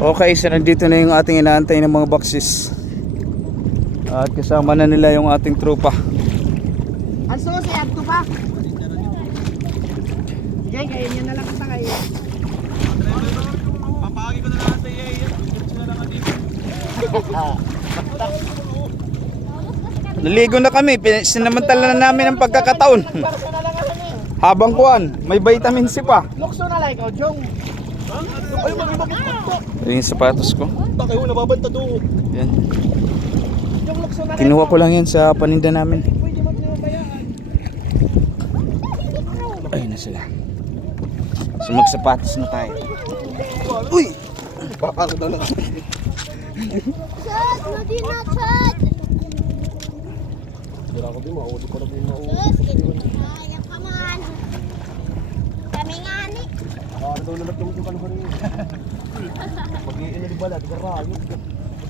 Okay, so nandito na yung ating inaantay ng mga boxes. At kasama na nila yung ating tropa. Ang susi, adto pa. Sige, kaya niya na lang kita kayo. Papagi ko na lang sa iya. Naligo na kami, sinamantala na namin ang pagkakataon. Habang kuan, may vitamin C pa. Lukso na lang ikaw, Jong. Ay, mag-ibabot ko. Ito yung sapatos ko. Bakit yung nababanta doon? Yan. Jong, lukso na lang. Kinuha ko lang yan sa paninda namin. Pwede magpabayaan. Ayun na sila. So magsapatos na tayo. Uy! Bakit na lang. Sus, Madina, sus! Wala ko din, mauli pa rin yung Sus, kaya ka man. Kami nga ni. ano daw naman yung ano rin. Pag-iin na di bala, garayo.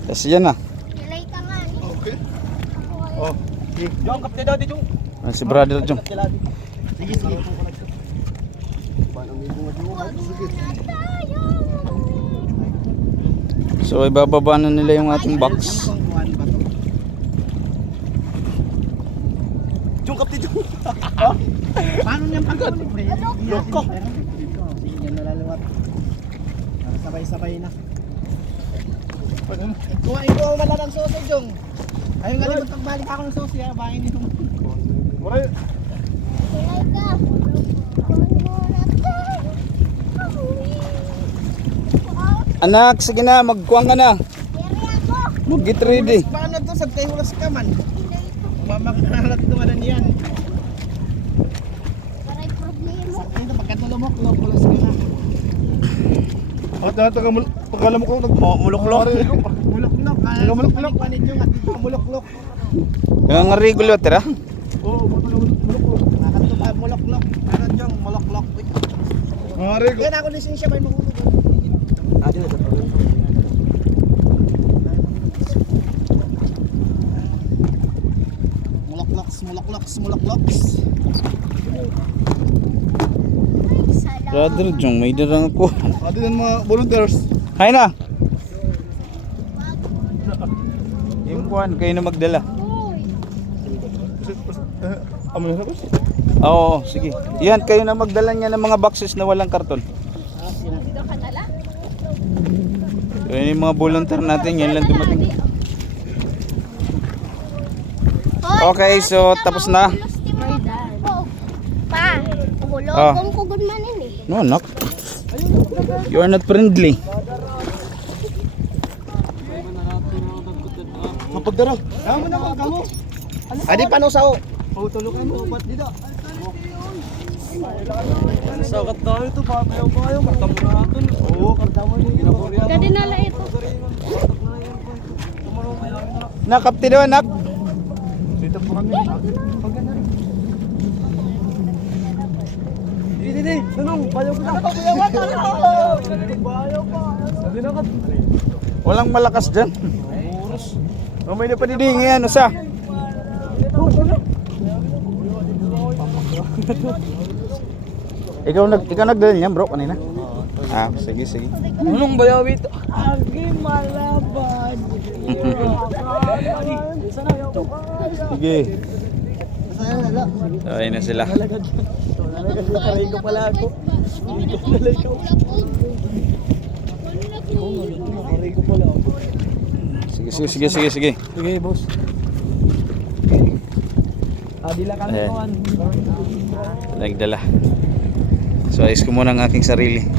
Kasi yan na. Kilay ka nga ni. Okay. Oh, yung kapte dati yung. Si brother Jong. Sige, sige. Paano may bunga doon? Huwag muna tayo. So ibababa na nila yung ating box. Yung kapte doon. Paano niyang pagkulit, pre? Loko. Sige, nalaliwat. Sabay-sabay na. Kuhain ko wala ng susi, Jong. Ayun nga naman, pagbalik ako ng susi, ha? Bahin niyo. Maray. Kilay ka. Huwag muna tayo. Anak, sige na, magkuhan ka na. Kiri ako. Mag-get ready. Paano to? Sab kayo hulas ka man. Mamakalat naman yan. Paray problema. Ito, pagkatulumok, hulas ka na. At pagkalam ko, nagmuluklok. Mulok-lok. Mulok-lok. Panit yung at mulok-lok. Yung regular tira. Oo, mulok-lok. Nakato pa, mulok-lok. Ano yung mulok-lok? Mare ko. Kaya ako lisensya may mahulog. Adi na ito. Mulok-loks, mulok-loks, mulok-loks. Salamat. Brother Jong, may darang ako. Adi ng mga volunteers. Hay na. Yung kuhan, kayo na magdala. Uy. Amo na tapos? Oo, sige. Yan, kayo na magdala niya ng mga boxes na walang karton. Dito ka na lang. So, yun yung mga volunteer natin, yan lang dumating. Okay, so tapos na. Oh, pa, hulog Ah. kong kugod manin eh. No, anak. You are not friendly. Mapagdara. Kamo na ko, kamo. Adi pa no sao. Oh, tulukan mo. Ba't dito? Sakat tayo ito, papayaw-payaw. Kartamo natin. Oo, kartamo yun. Ginaborya. Kadinala ito. Nakapti daw, anak. Dito po kami. Hindi. Tanong, bayaw ko na. Bayaw pa. Sabi na ka. Walang malakas dyan. Oh, may napadiding yan, usa. Ikaw nagdala niyan, bro, kanina? Ah, sige. Anong bayaw ito? Agi malaban. Sige. Ayun na sila. Karay ko pala ako. Karay ko pala ako. Sige. Sige, boss. Adila kami Ayan. kuan. Nagdala. So ayos ko muna ang aking sarili.